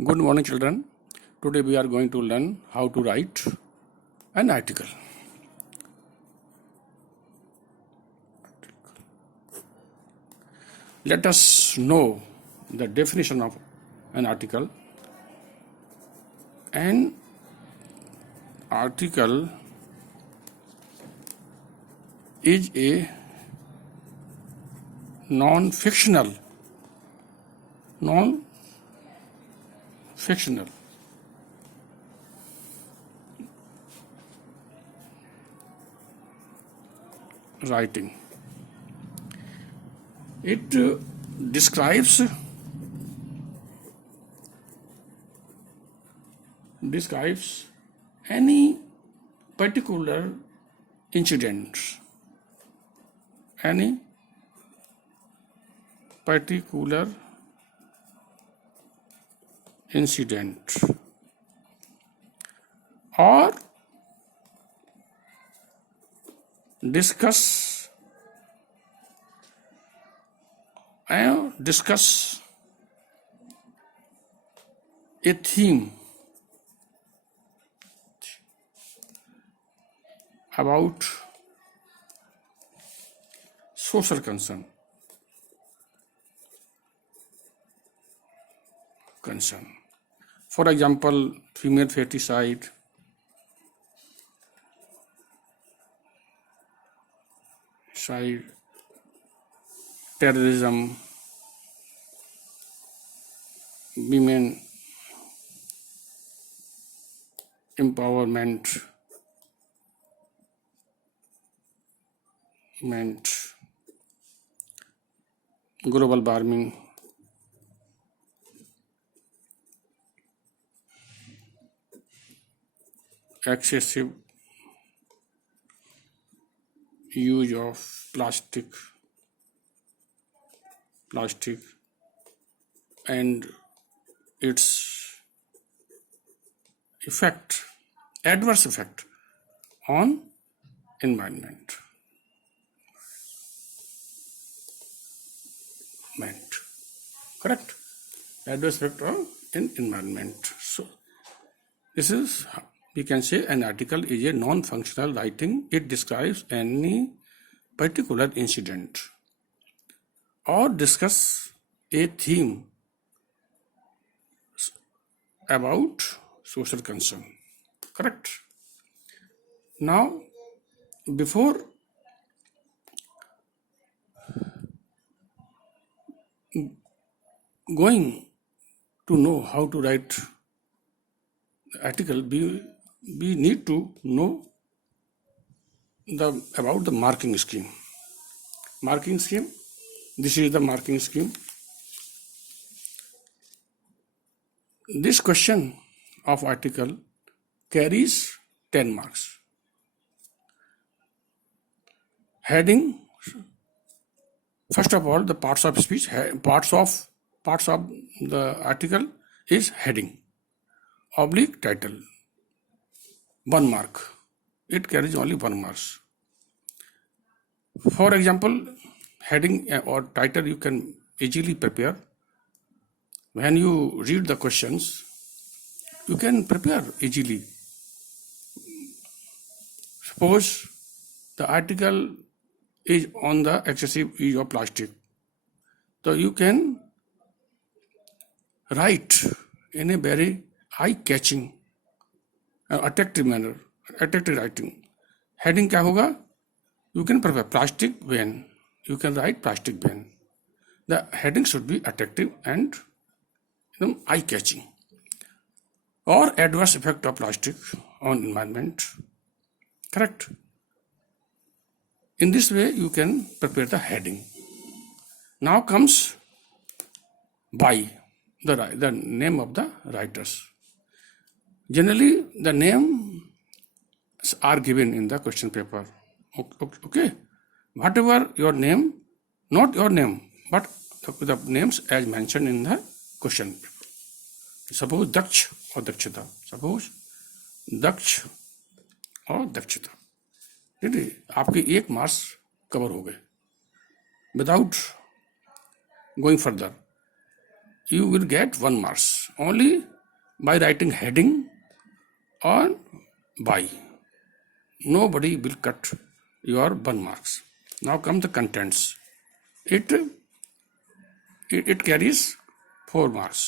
Good morning, children. Today we are going to learn how to write an article. Let us know the definition of an article. An article is a non-fictional writing. It describes any particular incident, or discuss a theme about social concern. For example, female feticide, terrorism, women empowerment, global warming, excessive use of plastic and its adverse effect on environment. Correct? Adverse effect on environment. So this is, we can say, an article is a non-functional writing. It describes any particular incident or discuss a theme about social concern. Correct? Now, before going to know how to write the article, we need to know about the marking scheme. This is the marking scheme. This question of article carries 10 marks. Heading, first of all, the parts of speech, parts of the article is heading, oblique title, 1 mark. It carries only 1 mark. For example, heading or title you can easily prepare. When you read the questions, you can prepare easily. Suppose the article is on the excessive use of plastic. So you can write in a very eye-catching, attractive manner, attractive writing. Heading क्या होगा? You can prepare plastic ban. You can write plastic ban. The heading should be attractive and eye-catching. Or adverse effect of plastic on environment. Correct? In this way, you can prepare the heading. Now comes by the name of the writers. Generally, the names are given in the question paper. Okay? Whatever your name, not your name, but the names as mentioned in the question paper. Suppose Daksh or Dakshita. ठीक है, आपके 1 marks cover हो गए without going further. you will get 1 marks only by writing heading or by. Nobody will cut your 1 marks. Now come the contents. It carries 4 marks.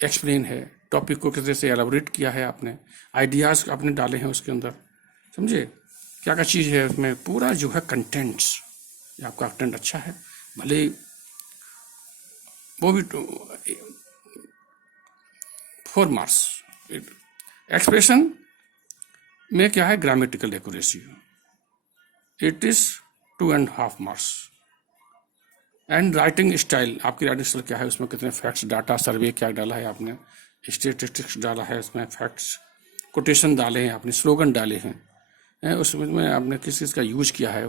Explain है, टॉपिक को किस तरह से एलाबोरेट किया है आपने, आइडियाज आपने डाले हैं उसके अंदर, समझे क्या क्या चीज़ है उसमें, पूरा जो है कंटेंट्स, आपका कंटेंट अच्छा है, भले वो भी 4 मार्क्स। एक्सप्रेशन में क्या है, grammatical accuracy, it is 2.5 marks. And writing style, आपकी राइटिंग स्टाइल क्या है, उसमें कितने फैक्ट्स, डाटा, सर्वे क्या डाला है आपने, स्टेटिस्टिक्स डाला है उसमें, फैक्ट्स, कोटेशन डाले हैं आपने, स्लोगन डाले हैं, उसमें आपने किस चीज़ का यूज किया है,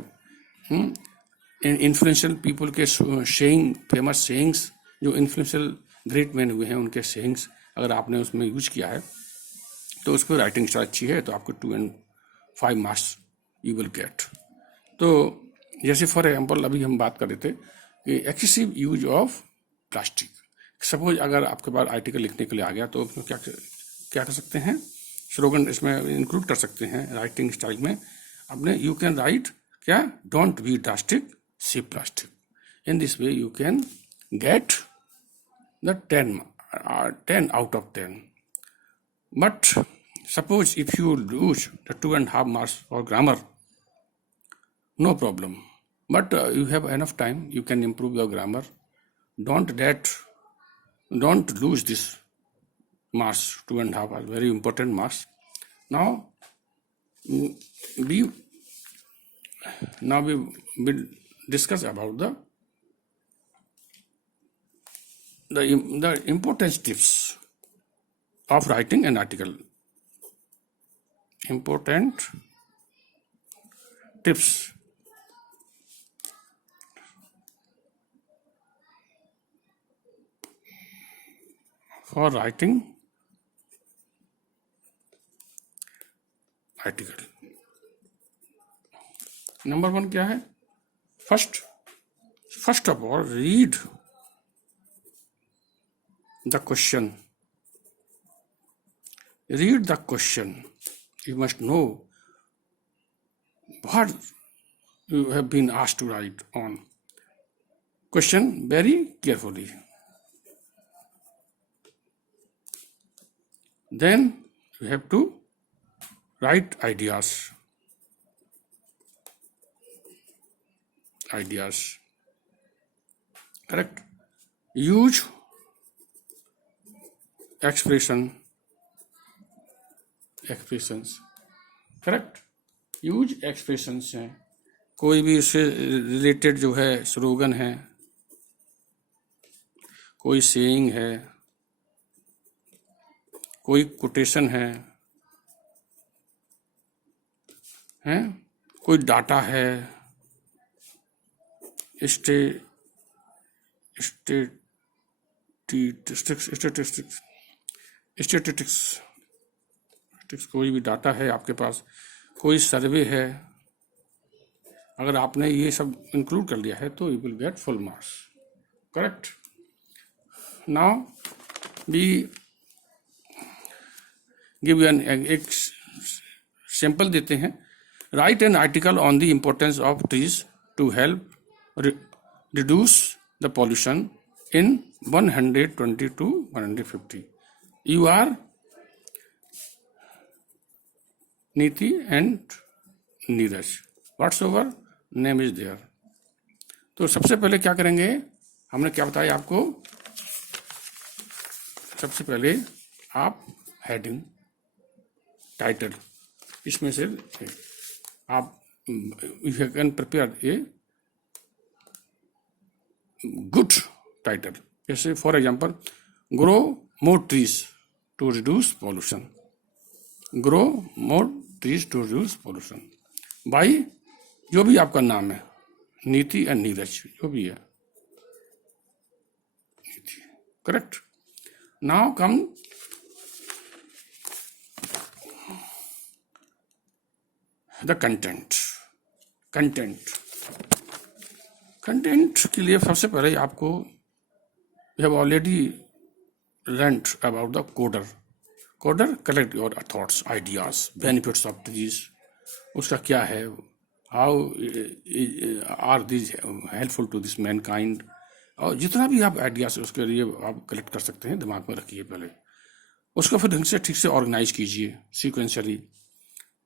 इन्फ्लुएंशियल पीपल के शेइंग, फेमस शेइंग्स, जो इन्फ्लुएंशियल ग्रेट मैन हुए हैं उनके शेइंग्स अगर आपने उसमें यूज किया है तो उस पर राइटिंग स्टाइल अच्छी है तो आपको 2.5 मार्क्स यू विल गेट। तो जैसे फॉर एग्जाम्पल अभी हम बात कर रहे थे कि excessive use of plastic, suppose अगर आपके पास आर्टिकल लिखने के लिए आ गया तो उसमें क्या कर सकते हैं, स्लोगन इसमें इंक्लूड कर सकते हैं राइटिंग स्टाइल में अपने। यू कैन राइट क्या, don't be drastic, save plastic. In this way you can get the 10 out of 10. But suppose if you lose the 2.5 marks for grammar, no problem. But you have enough time, you can improve your grammar. Don't lose this marks, 2.5 are very important marks. Now we will discuss about the important tips of writing an article. Important tips for writing article. Number 1 क्या है, first of all read the question. Read the question. You must know what you have been asked to write on question very carefully. Then you have to write ideas. Correct. Use expressions. Correct, use expressions हैं, कोई भी उससे रिलेटेड जो है स्लोगन है, कोई सेइंग है, कोई कोटेशन है, कोई डाटा है, स्टैटिस्टिक्स, कोई भी डाटा है आपके पास, कोई सर्वे है, अगर आपने ये सब इंक्लूड कर लिया है तो you will get full marks. Correct. Now we give an एक सैंपल देते हैं। Right an article on the importance of trees to help reduce the pollution in 120 to 150. You are Niti and Neeraj, whatsoever name is there. तो सबसे पहले क्या करेंगे, हमने क्या बताया आपको, सबसे पहले आप हेडिंग, टाइटल, इसमें से आप you can prepare a good title. जैसे for example, grow more trees to reduce pollution, grow more trees to reduce pollution by जो भी आपका नाम है, नीति एंड नीरज, जो भी है नीति। Correct. Now come the content. Content के लिए सबसे पहले आपको We have already learnt about the coder. Coder collect your thoughts, ideas, benefits of trees. उसका क्या है, how are these helpful to this mankind. और जितना भी आप आइडियाज उसके लिए आप कलेक्ट कर सकते हैं, दिमाग में रखिए पहले, उसको फिर ढंग से ठीक से ऑर्गेनाइज कीजिए sequentially.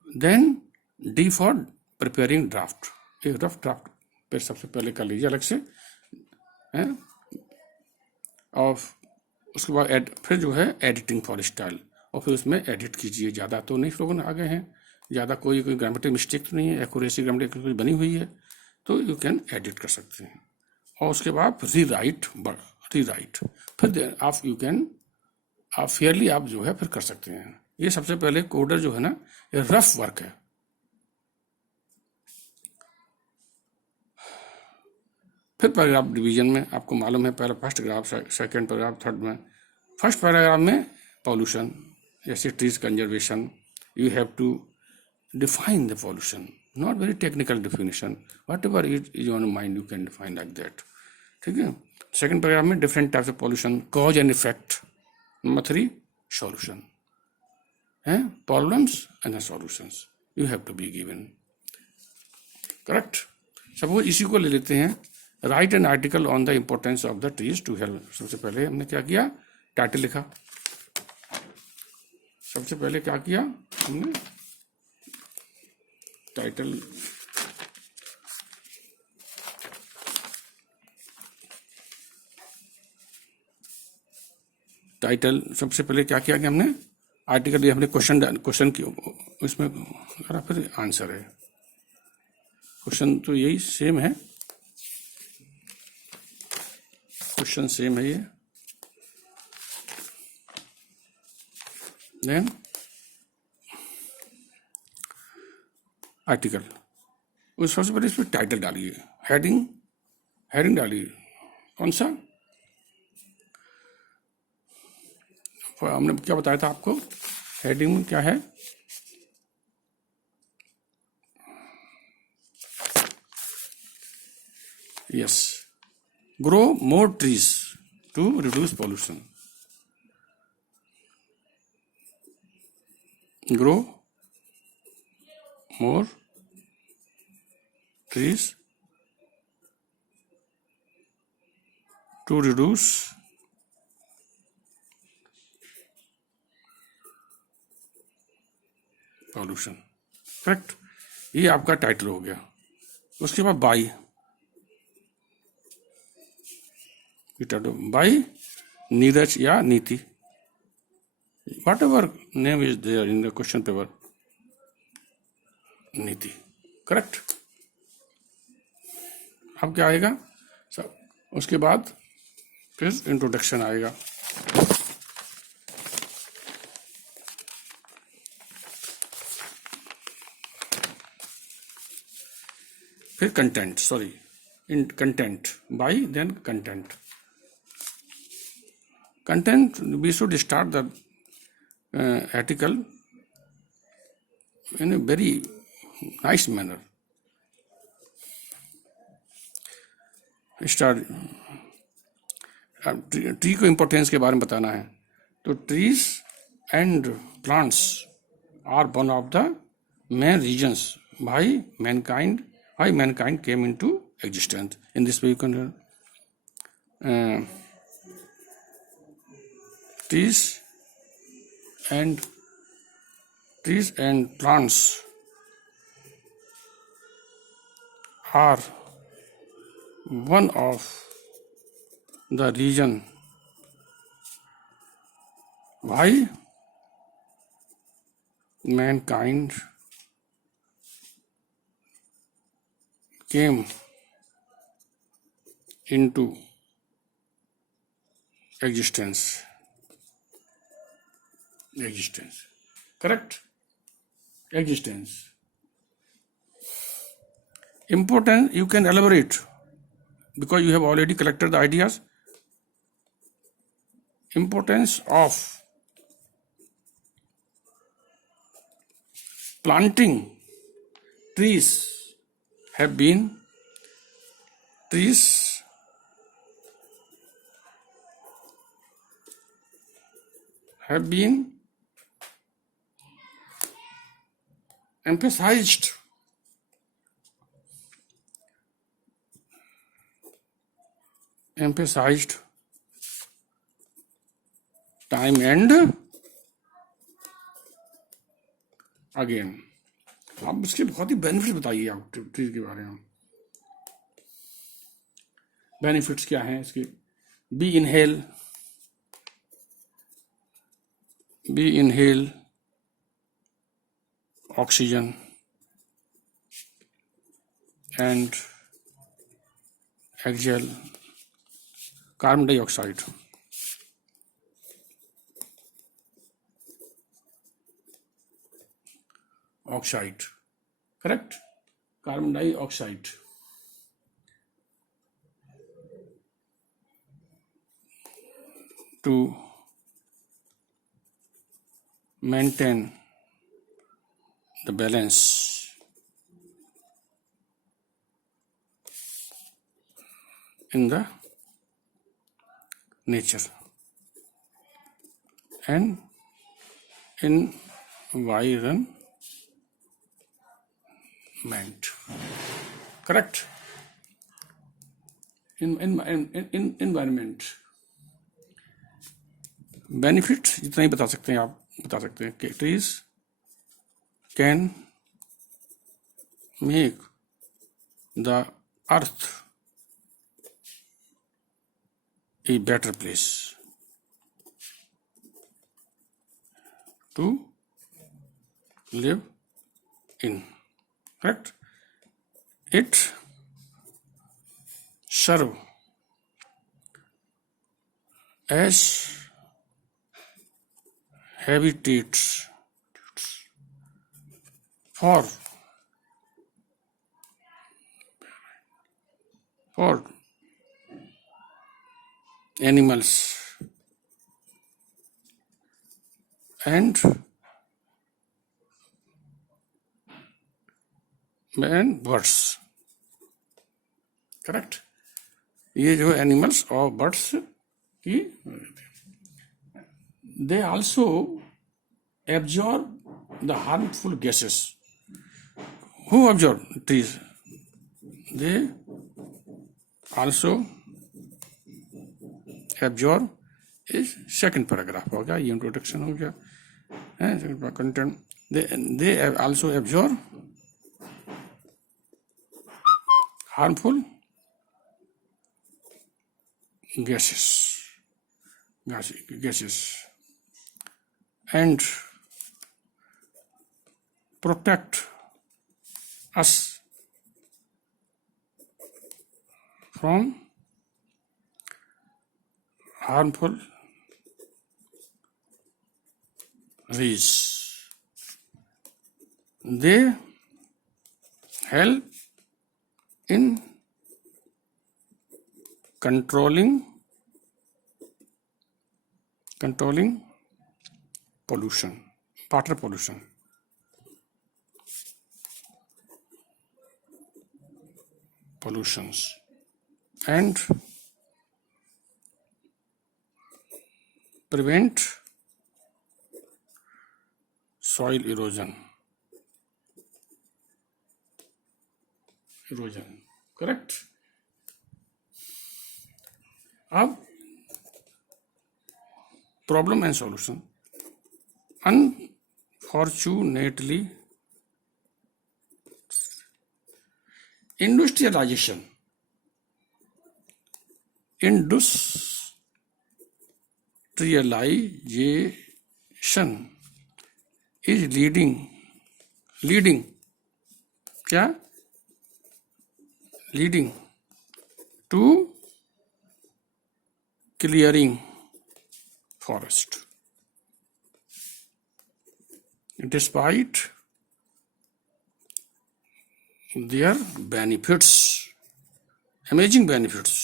Then D for preparing draft. एक रफ ड्राफ्ट फिर सबसे पहले कर लीजिए अलग से, हैं. और उसके बाद फिर जो है एडिटिंग फॉर स्टाइल, और फिर उसमें एडिट कीजिए. ज़्यादा तो नहीं लोगों ने आ गए हैं, ज़्यादा कोई ग्रामेटिकल मिस्टेक तो नहीं है, एक्यूरेसी ग्रामेटिकल कुछ बनी हुई है, तो यू कैन एडिट कर सकते हैं. और उसके बाद री राइट फिर आप यू कैन आप फेयरली आप जो है फिर कर सकते हैं. ये सबसे पहले कोडर जो है ना, ये रफ वर्क है. फिर पैराग्राफ डिवीजन में आपको मालूम है, पहला first paragraph, second paragraph, third में. फर्स्ट पैराग्राफ में पॉल्यूशन, जैसे trees conservation, you have to define the pollution, not very technical definition, whatever it is on mind you can define like that. ठीक है. Second paragraph में different types of pollution, cause and effect. Number 3 solution है, problems and solutions you have to be given. Correct. Suppose इसी को ले लेते हैं, right an article on the importance of the trees to help. सबसे पहले हमने क्या किया, टाइटल लिखा. सबसे पहले क्या किया हमने, टाइटल. सबसे पहले क्या किया कि हमने आर्टिकल ये हमने क्वेश्चन की उसमें करा, फिर आंसर है. क्वेश्चन तो यही सेम है, क्वेश्चन सेम है ये. देन आर्टिकल, उस सबसे पहले इसमें टाइटल डालिए, हेडिंग डालिए. कौन सा हमने क्या बताया था आपको, हेडिंग में क्या है, yes, grow more trees to reduce pollution. Grow more trees to reduce pollution. Correct. ये आपका टाइटल हो गया. उसके बाद बाई नीरज या Niti, whatever name is there in the question paper, Niti. Correct. अब क्या आएगा सब, उसके बाद फिर इंट्रोडक्शन आएगा. फिर content, sorry, in content by, then content. Content we should start the article in a very nice manner. Start, tree को इम्पोर्टेंस के बारे में बताना है, तो trees and plants are one of the main reasons why mankind came into existence. In this way you can trees and plants are one of the reason why mankind came into existence. Correct. Existence. Important, you can elaborate because you have already collected the ideas. Importance of planting trees have been, trees have been emphasized time and again. आप इसके बहुत ही बेनिफिट बताइए आप ट्रीज के बारे में. बेनिफिट्स क्या हैं इसके? We inhale oxygen and exhale carbon dioxide. Correct? Carbon dioxide. To maintain the balance in the nature and environment. Correct? In environment. Benefit जितना ही बता सकते हैं आप बता सकते हैं कि trees can make the earth a better place to live in. Correct? It serve as habitats for animals and birds. Correct? ये जो एनिमल्स और बर्ड्स की they also absorb the harmful gases. Who absorb? Trees. They also absorb is second paragraph हो गया, ये इंट्रोडक्शन हो गया है. Content they also absorb harmful gases and protect us from harmful rays. They help in controlling pollution, water pollution, pollutions, and prevent soil erosion. Correct? अब problem and solution. Unfortunately industrialization is leading क्या? Leading to clearing forest. Despite their benefits, amazing benefits.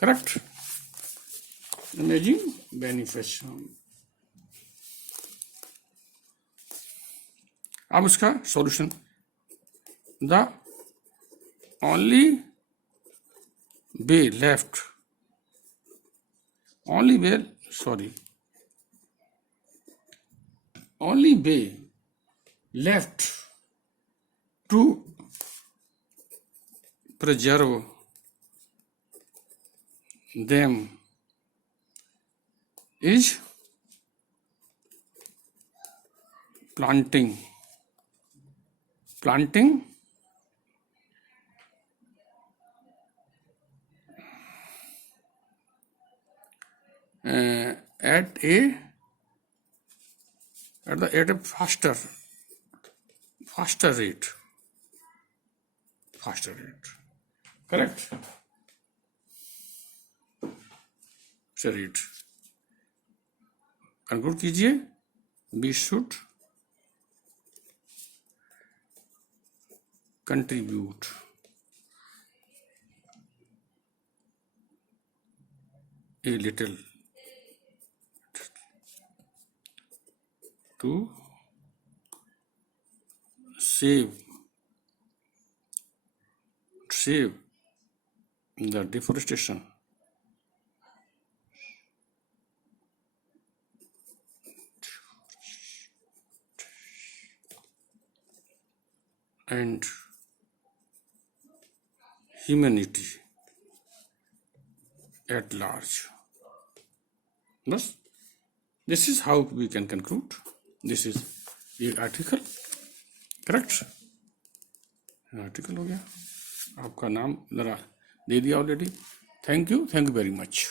Correct? Amazing benefits. अब उसका solution. The only way left only way, sorry, only way left to preserve them is planting at a faster rate. Correct. rate. Conclude कीजिए. We should contribute a little to save the deforestation and humanity at large. बस this is how we can conclude. This is ये article. Correct. Article हो गया. आपका नाम जरा दे दिया already. Thank you very much.